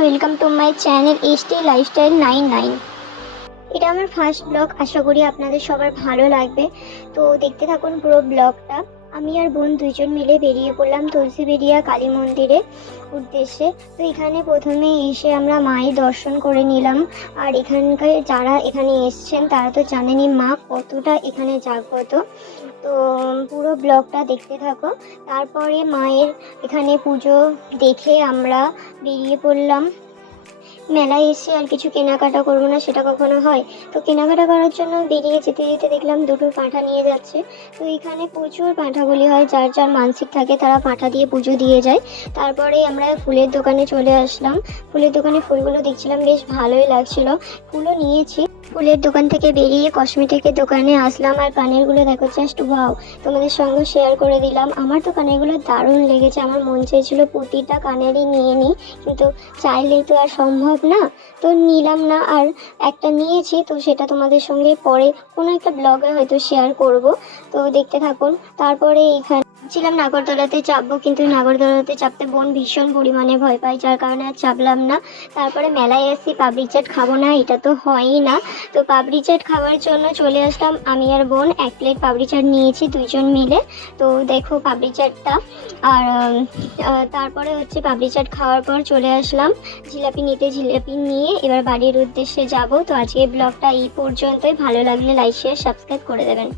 Welcome to my channel HT lifestyle 99। এটা আমার first blog, আশা করি আপনাদের সবার ভালো লাগবে। তো দেখতে থাকুন পুরো ব্লগটা। আমি আর বোন দুইজন মিলে বেরিয়ে পড়লাম তুলসীবেড়িয়া কালী মন্দিরে উদ্দেশ্যে। তো এখানে প্রথমে এসে আমরা মায়ের দর্শন করে নিলাম। আর এখানকার যারা এখানে এসছেন তারা তো জানেনই মা কতটা এখানে জাগ্রত। তো পুরো ব্লগটা দেখতে থাকো। তারপরে মায়ের এখানে পুজো দেখে আমরা বেরিয়ে পড়লাম। মেলায় এসে আর কিছু কেনাকাটা করবো না, সেটা কখনো হয়? তো কেনাকাটা করার জন্য বেরিয়ে যেতে যেতে দেখলাম দুটো পাঁঠা নিয়ে যাচ্ছে। তো এখানে প্রচুর পাঁঠাগুলি হয়, যার যার মানসিক থাকে তারা পাঁঠা দিয়ে পুজো দিয়ে যায়। তারপরে আমরা ফুলের দোকানে চলে আসলাম। ফুলের দোকানে ফুলগুলো দেখছিলাম, বেশ ভালোই লাগছিল, ফুলও নিয়েছি। ফুলের দোকান থেকে বেরিয়ে কসমেটিকের দোকানে আসলাম। আর কানেরগুলো দেখো, জাস্ট ওয়াও, তোমাদের সঙ্গে শেয়ার করে দিলাম। আমার তো কানেরগুলো দারুণ লেগেছে, আমার মন চেয়েছিল প্রতিটা কানেরই নিয়ে নিই, কিন্তু চাইলেই তো আর সম্ভব না, তো নিলাম না। আর একটা নিয়েছি, তো সেটা তোমাদের সঙ্গে পরে কোনো একটা ব্লগে হয়তো শেয়ার করব। তো দেখতে থাকুন। তারপরে এইখানে ছিলাম নাগরদোলাতে চাপবো, কিন্তু নাগরদোলাতে চাপতে বোন ভীষণ পরিমাণে ভয় পাই, যার কারণে আর চাপলাম না। তারপরে মেলায় এসেছি, পাপড়ি চাট খাবো না এটা তো হয়ই না। তো পাপড়ি চাট খাওয়ার জন্য চলে আসলাম। আমি আর বোন 1 প্লেট পাপড়ি চাট নিয়েছি দুইজন মিলে। তো দেখো পাপড়ি চাটটা। আর তারপরে হচ্ছে পাপড়ি চাট খাওয়ার পর চলে আসলাম জিলাপি নিতে। জিলাপি নিয়ে এবার বাড়ির উদ্দেশ্যে যাব। তো আজকে ব্লগটা এই পর্যন্তই। ভালো লাগলে লাইক শেয়ার সাবস্ক্রাইব করে দেবেন।